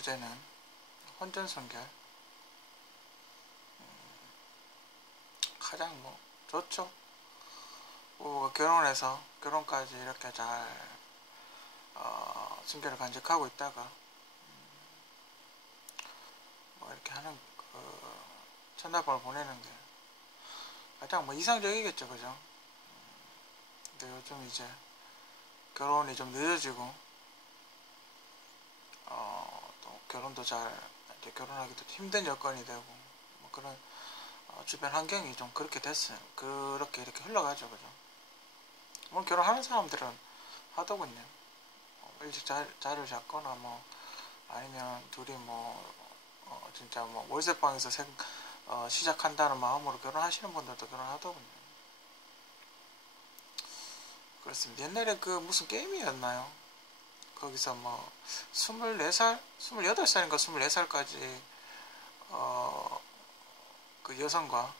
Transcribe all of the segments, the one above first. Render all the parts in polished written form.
주제는 혼전선결. 가장 뭐 좋죠. 결혼해서 결혼까지 이렇게 잘 순결을 간직하고 있다가 뭐 이렇게 하는 첫날밤을 보내는 게 가장 뭐 이상적이겠죠, 그죠? 근데 요즘 이제 결혼이 좀 늦어지고 또 결혼도 잘 이렇게 결혼하기도 힘든 여건이 되고 뭐 그런 주변 환경이 좀 그렇게 됐어요. 그렇게 이렇게 흘러가죠, 그죠? 물론 결혼하는 사람들은 하더군요. 일찍 자리를 잡거나 뭐 아니면 둘이 뭐 진짜 뭐 월세방에서 시작한다는 마음으로 결혼하시는 분들도 결혼하더군요. 그렇습니다. 옛날에 그 무슨 게임이었나요? 거기서 뭐 24살, 28살인가 24살까지 그 여성과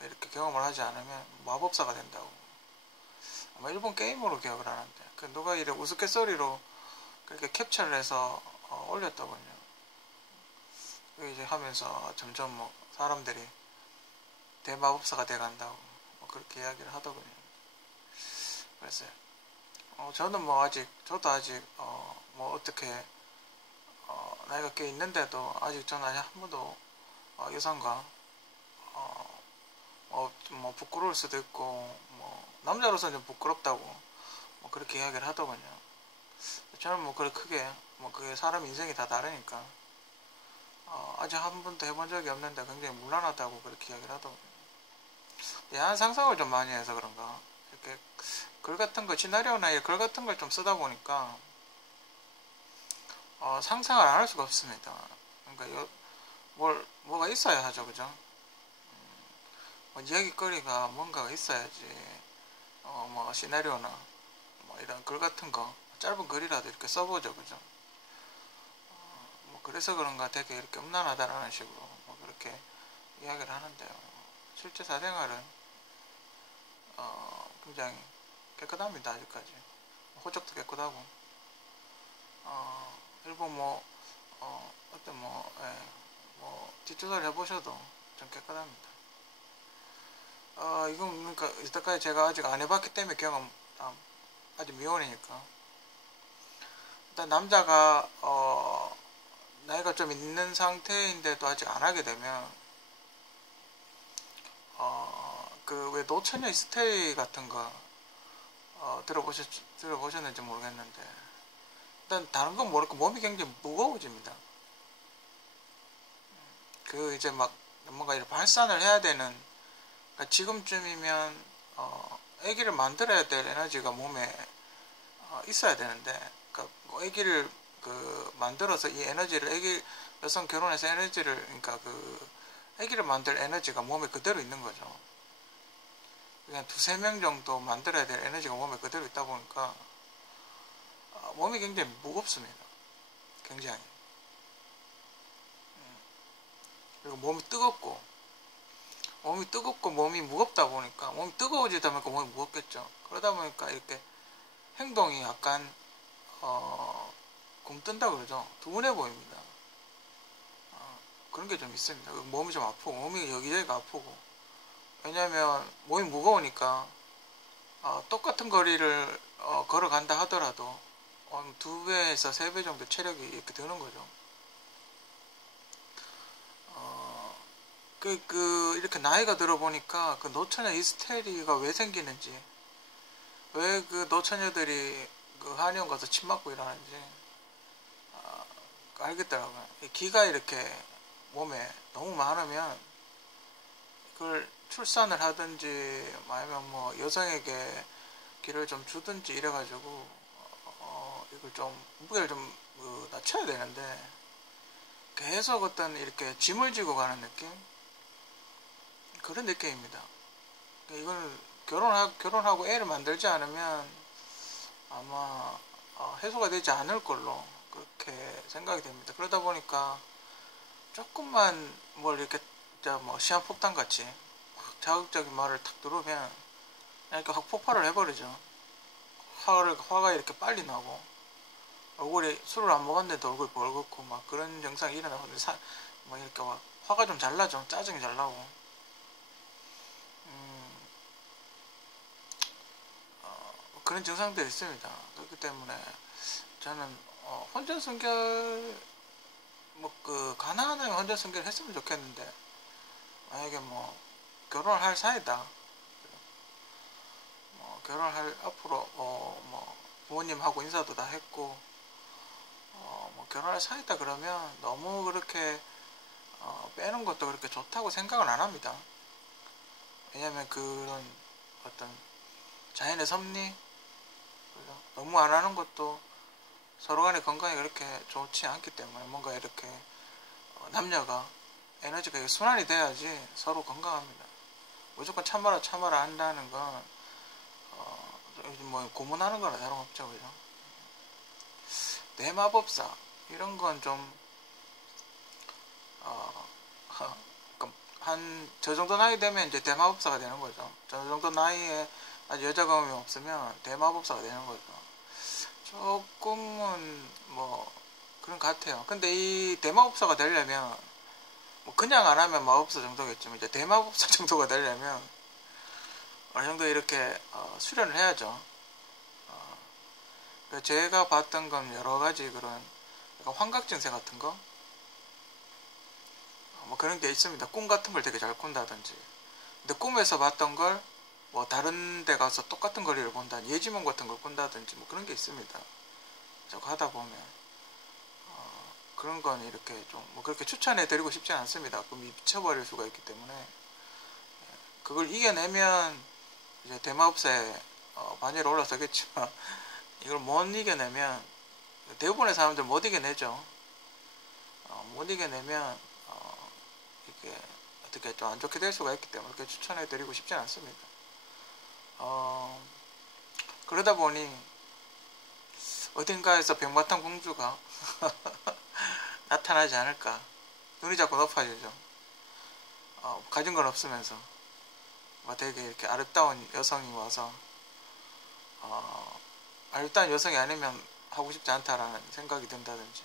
이렇게 경험을 하지 않으면 마법사가 된다고. 아마 일본 게임으로 기억을 하는데 그 누가 이래 우스갯소리로 그렇게 캡처를 해서 올렸더군요. 이제 하면서 점점 뭐 사람들이 대마법사가 돼간다고 뭐 그렇게 이야기를 하더군요. 그래서 저는 뭐 저도 아직 뭐 어떻게 나이가 꽤 있는데도 아직 저는 아직 한 번도 여성과 뭐 부끄러울 수도 있고 뭐 남자로서는 좀 부끄럽다고 뭐 그렇게 이야기를 하더군요. 저는 뭐 그렇게 크게 뭐 그게 사람 인생이 다 다르니까 아직 한 번도 해본 적이 없는데 굉장히 문란하다고 그렇게 이야기를 하더군요. 야한 상상을 좀 많이 해서 그런가 이렇게 글 같은 거 시나리오나 글 같은 걸 좀 쓰다 보니까 상상을 안 할 수가 없습니다. 그러니까 뭐가 있어야 하죠, 그죠? 뭐 이야기거리가 뭔가가 있어야지 뭐 시나리오나 뭐 이런 글 같은 거 짧은 글이라도 이렇게 써보죠, 그죠? 뭐 그래서 그런가 되게 이렇게 음란하다라는 식으로 뭐 그렇게 이야기를 하는데요. 실제 사생활은 굉장히 깨끗합니다, 아직까지. 호적도 깨끗하고 일본 뭐 어떤 뭐 뒷조사를 해보셔도 좀 깨끗합니다. 이건 그러니까 이때까지 제가 아직 안 해봤기 때문에 경험 아직 미혼이니까 일단 남자가 나이가 좀 있는 상태인데도 아직 안 하게 되면 그 왜 노처녀 스테이 같은 거 들어보셨는지 모르겠는데 일단 다른 건 모르고 몸이 굉장히 무거워집니다. 그 이제 막 뭔가 이렇게 발산을 해야 되는 그러니까 지금쯤이면 아기를 만들어야 될 에너지가 몸에 있어야 되는데 그러니까 뭐 아기를 그 만들어서 이 에너지를 여성 결혼해서 에너지를 그러니까 그 아기를 만들 에너지가 몸에 그대로 있는 거죠. 그냥 두세 명 정도 만들어야 될 에너지가 몸에 그대로 있다 보니까 몸이 굉장히 무겁습니다. 굉장히. 그리고 몸이 뜨겁고 몸이 무겁다 보니까 몸이 뜨거워지다 보니까 몸이 무겁겠죠. 그러다 보니까 이렇게 행동이 약간 굼뜬다 그러죠. 둔해 보입니다. 그런 게 좀 있습니다. 몸이 좀 아프고 몸이 여기저기가 아프고 왜냐하면 몸이 무거우니까 똑같은 거리를 걸어간다 하더라도 2배에서 3배 정도 체력이 이렇게 드는 거죠. 이렇게 나이가 들어보니까 그 노처녀 히스테리가 왜 생기는지, 왜 그 노처녀들이 그 한의원 가서 침 맞고 일하는지, 알겠더라고요. 기가 이렇게 몸에 너무 많으면, 그걸 출산을 하든지, 아니면 뭐 여성에게 기를 좀 주든지 이래가지고, 이걸 좀, 무게를 좀 낮춰야 되는데, 계속 어떤 이렇게 짐을 지고 가는 느낌? 그런 느낌입니다. 이건 결혼하고 애를 만들지 않으면 아마 해소가 되지 않을 걸로 그렇게 생각이 됩니다. 그러다 보니까 조금만 뭘 이렇게 뭐 시한폭탄 같이 자극적인 말을 탁 들으면 이렇게 확 폭발을 해버리죠. 화가 이렇게 빨리 나고 얼굴이 술을 안 먹었는데도 얼굴이 벌겋고 막 그런 증상이 일어나고 뭐 이렇게 막 화가 좀 잘 나죠. 짜증이 잘 나고. 음, 그런 증상들이 있습니다. 그렇기 때문에 저는 혼전순결 뭐 그 가난하면 혼전순결 했으면 좋겠는데 만약에 뭐 결혼을 할 사이다. 결혼할 앞으로 뭐 부모님하고 인사도 다 했고 뭐 결혼할 사이다 그러면 너무 그렇게 빼는 것도 그렇게 좋다고 생각은 안 합니다. 왜냐면 그런 어떤 자연의 섭리 그죠? 너무 안 하는 것도 서로 간의 건강에 그렇게 좋지 않기 때문에 뭔가 이렇게 남녀가 에너지가 순환이 돼야지 서로 건강합니다. 무조건 참아라 참아라 한다는 건 뭐 고문하는 거나 다름없죠. 그죠? 대마법사 이런 건 좀 한 저 정도 나이 되면 이제 대마법사가 되는 거죠. 저 정도 나이에 아직 여자 경험이 없으면 대마법사가 되는 거죠. 조금은 뭐 그런 것 같아요. 근데 이 대마법사가 되려면 뭐 그냥 안 하면 마법사 정도겠지만 이제 대마법사 정도가 되려면 어느 정도 이렇게 수련을 해야죠. 그러니까 제가 봤던 건 여러 가지 그런 환각 증세 같은 거 뭐 그런 게 있습니다. 꿈 같은 걸 되게 잘 꾼다든지. 근데 꿈에서 봤던 걸 뭐 다른 데 가서 똑같은 거리를 본다든지 예지몽 같은 걸 꾼다든지 뭐 그런 게 있습니다. 저거 하다 보면 그런 건 이렇게 좀 뭐 그렇게 추천해 드리고 싶지 않습니다. 꿈이 미쳐버릴 수가 있기 때문에 그걸 이겨내면 이제 대마법사에 반열에 올라서겠지만 이걸 못 이겨내면 대부분의 사람들 못 이겨내죠. 못 이겨내면 이게 어떻게 좀 안 좋게 될 수가 있기 때문에 그렇게 추천해 드리고 싶지 않습니다. 그러다 보니 어딘가에서 병바탕 공주가 나타나지 않을까. 눈이 자꾸 높아지죠. 가진 건 없으면서 되게 이렇게 아름다운 여성이 와서 아름다운 여성이 아니면 하고 싶지 않다라는 생각이 든다든지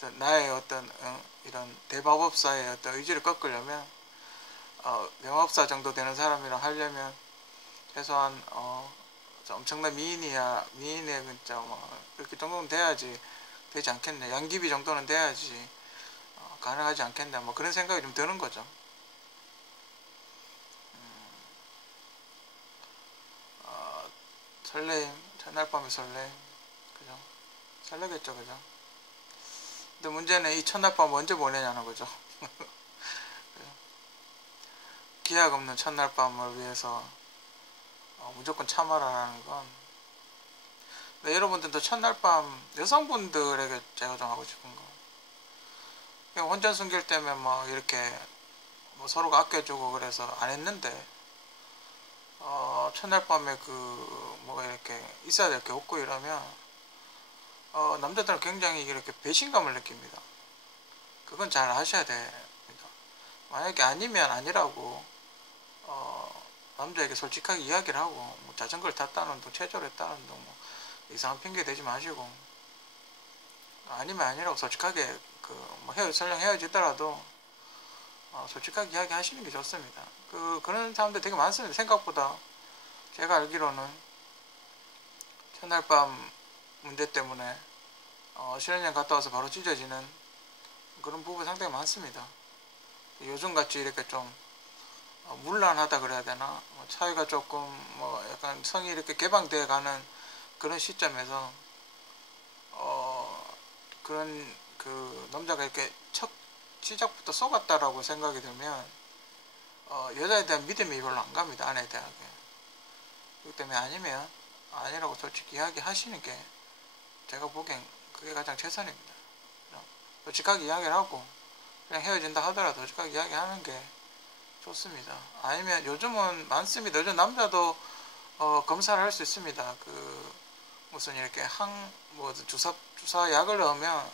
그래서 나의 어떤 이런 대마법사의 어떤 의지를 꺾으려면 대마법사 정도 되는 사람이랑 하려면 최소한 엄청난 미인의 진짜 그렇게 정도는 돼야지 되지 않겠네. 양귀비 정도는 돼야지 가능하지 않겠나 뭐 그런 생각이 좀 드는 거죠. 설레임 첫날 밤의 설레임 그죠? 설레겠죠 그죠? 근데 문제는 이 첫날 밤 언제 보내냐는 거죠. 기약 없는 첫날 밤을 위해서 무조건 참아라라는 건 근데 여러분들도 첫날 밤 여성분들에게 제가 좀 하고 싶은 거 그냥 혼전 순결 때문에 뭐 이렇게 뭐 서로가 아껴주고 그래서 안 했는데 첫날 밤에 뭐가 이렇게 있어야 될 게 없고 이러면 남자들은 굉장히 이렇게 배신감을 느낍니다. 그건 잘 아셔야 됩니다. 만약에 아니면 아니라고 남자에게 솔직하게 이야기를 하고 뭐 자전거를 탔다는 둥 체조를 했다는 둥뭐 이상한 핑계 대지 마시고 아니면 아니라고 솔직하게 뭐 설령 헤어지더라도 솔직하게 이야기하시는 게 좋습니다. 그런 사람들 되게 많습니다. 생각보다 제가 알기로는 첫날 밤 문제 때문에 신혼여행 갔다 와서 바로 찢어지는 그런 부분이 상당히 많습니다. 요즘같이 이렇게 좀 문란하다 그래야 되나 차이가 조금 뭐 약간 성이 이렇게 개방되어 가는 그런 시점에서 그런 남자가 이렇게 첫 시작부터 속았다라고 생각이 들면 여자에 대한 믿음이 별로 안 갑니다. 아내에 대하게. 그렇기 때문에 아니면 아니라고 솔직히 이야기하시는 게 제가 보기엔 그게 가장 최선입니다. 솔직하게 이야기를 하고 그냥 헤어진다 하더라도 솔직하게 이야기하는 게 좋습니다. 아니면 요즘은 많습니다. 요즘 남자도 검사를 할 수 있습니다. 무슨 이렇게 주사 약을 넣으면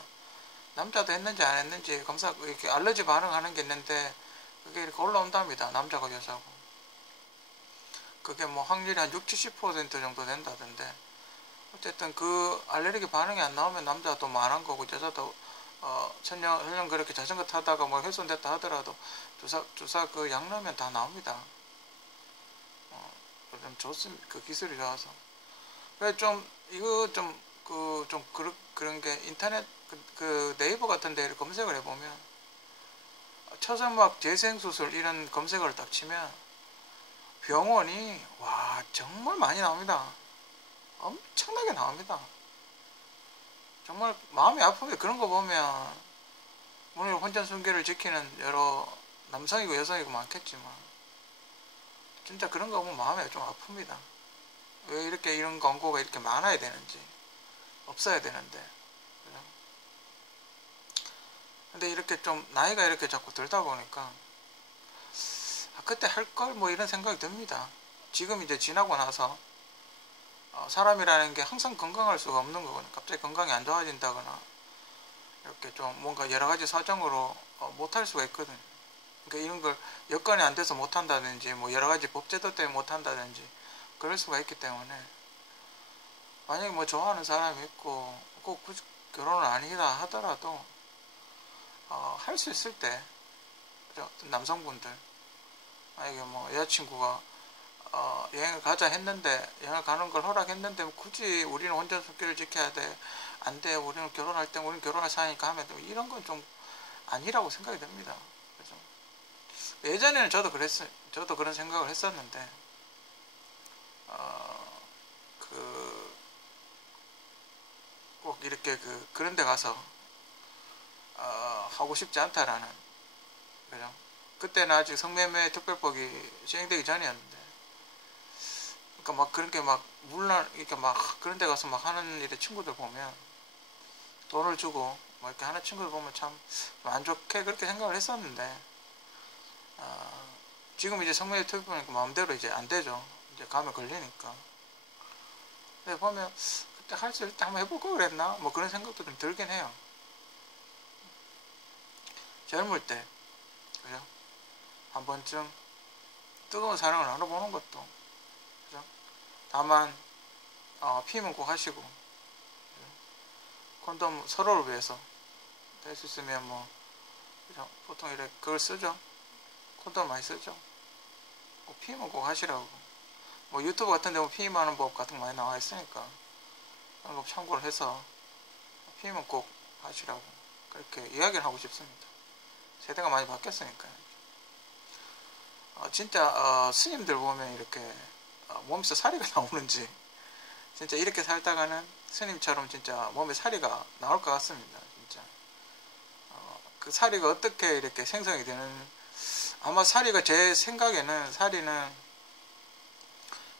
남자도 했는지 안 했는지 검사 이렇게 알러지 반응하는 게 있는데 그게 이렇게 올라온답니다. 남자가 여자고. 그게 뭐 확률이 한 60, 70% 정도 된다던데 어쨌든 그 알레르기 반응이 안 나오면 남자도 말한 거고 여자도 천년 그렇게 자전거 타다가 뭐 훼손됐다 하더라도 주사 그 약 넣으면 다 나옵니다. 좀 좋습니다. 그 기술이 좋아서. 그래 좀 이거 그런 게 인터넷 그 네이버 같은 데를 검색을 해보면 초점막 재생수술 이런 검색어를 딱 치면 병원이 와 정말 많이 나옵니다. 엄청나게 나옵니다. 정말 마음이 아프게 그런 거 보면 오늘 혼전순결을 지키는 여러 남성이고 여성이고 많겠지만 진짜 그런 거 보면 마음이 좀 아픕니다. 왜 이렇게 이런 광고가 이렇게 많아야 되는지 없어야 되는데 근데 이렇게 좀 나이가 이렇게 자꾸 들다 보니까 그때 할 걸 뭐 이런 생각이 듭니다. 지금 이제 지나고 나서 사람이라는 게 항상 건강할 수가 없는 거거든요. 갑자기 건강이 안 좋아진다거나 이렇게 좀 뭔가 여러 가지 사정으로 못할 수가 있거든요. 그러니까 이런 걸 여건이 안 돼서 못한다든지 뭐 여러 가지 법제도 때문에 못한다든지 그럴 수가 있기 때문에 만약에 뭐 좋아하는 사람이 있고 꼭 굳이 결혼은 아니다 하더라도 할 수 있을 때 남성분들 만약에 뭐 여자친구가 여행을 가자 했는데 여행을 가는 걸 허락했는데 굳이 우리는 혼전순결을 지켜야 돼 안 돼 우리는 결혼할 때 우리는 결혼할 사이니까 하면 이런 건 좀 아니라고 생각이 듭니다. 그죠? 예전에는 저도 그런 생각을 했었는데 꼭 이렇게 그런 데 가서 하고 싶지 않다라는 그죠? 그때는 아직 성매매 특별법이 시행되기 전이었는데 그러니까 막 그렇게 막 물론 이렇게 막 그런 데 가서 막 하는 일에 친구들 보면 돈을 주고 뭐 이렇게 하는 친구들 보면 참 안 좋게 그렇게 생각을 했었는데 지금 이제 성매매 특별법이니까 마음대로 이제 안 되죠. 이제 가면 걸리니까. 근데 보면 그때 할 수 있을 때 한번 해볼 걸 그랬나? 뭐 그런 생각도 좀 들긴 해요. 젊을 때 그죠? 한 번쯤 뜨거운 사랑을 나눠보는 것도 그죠? 다만 피임은 꼭 하시고 콘돔 서로를 위해서 될 수 있으면 뭐 그죠? 보통 이렇게 그걸 쓰죠. 콘돔 많이 쓰죠. 꼭 피임은 꼭 하시라고. 뭐 유튜브 같은 데 보면 피임하는 법 같은 거 많이 나와 있으니까 그런 거 참고를 해서 피임은 꼭 하시라고 그렇게 이야기를 하고 싶습니다. 세대가 많이 바뀌었으니까요. 진짜 스님들 보면 이렇게 몸에서 사리가 나오는지 진짜 이렇게 살다가는 스님처럼 진짜 몸에 사리가 나올 것 같습니다. 진짜 그 사리가 어떻게 이렇게 생성이 되는 아마 사리가 제 생각에는 사리는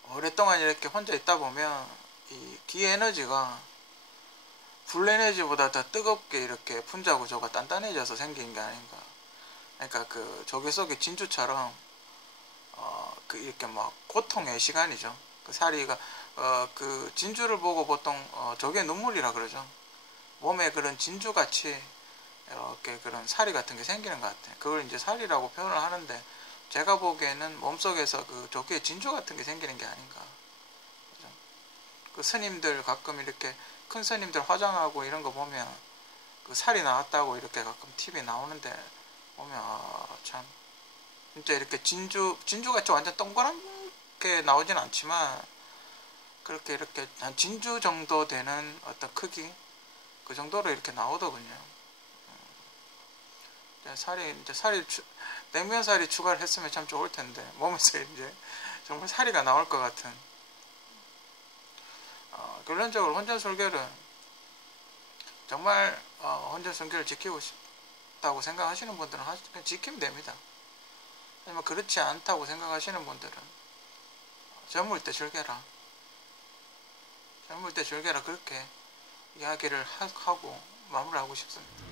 오랫동안 이렇게 혼자 있다 보면 이 기 에너지가 불 에너지보다 더 뜨겁게 이렇게 분자구조가 단단해져서 생긴 게 아닌가. 그러니까 그 조개 속의 진주처럼 이렇게 막 고통의 시간이죠. 그 사리가 그 진주를 보고 보통 조개 눈물이라 그러죠. 몸에 그런 진주같이 이렇게 그런 사리 같은 게 생기는 것 같아요. 그걸 이제 사리라고 표현을 하는데 제가 보기에는 몸속에서 그 조개의 진주 같은 게 생기는 게 아닌가. 그죠? 그 스님들 가끔 이렇게 큰 스님들 화장하고 이런 거 보면 그 살이 나왔다고 이렇게 가끔 TV에 나오는데 보면 참 진짜 이렇게 진주같이 완전 동그랗게 나오진 않지만 그렇게 이렇게 한 진주 정도 되는 어떤 크기 그 정도로 이렇게 나오더군요. 살이 냉면살이 추가를 했으면 참 좋을 텐데 몸에서 이제 정말 살이가 나올 것 같은 결론적으로 혼전순결은 정말 혼전순결을 지키고 싶다고 생각하시는 분들은 그냥 지키면 됩니다. 하지만 그렇지 않다고 생각하시는 분들은 젊을 때 즐겨라. 젊을 때 즐겨라 그렇게 이야기를 하고 마무리하고 싶습니다.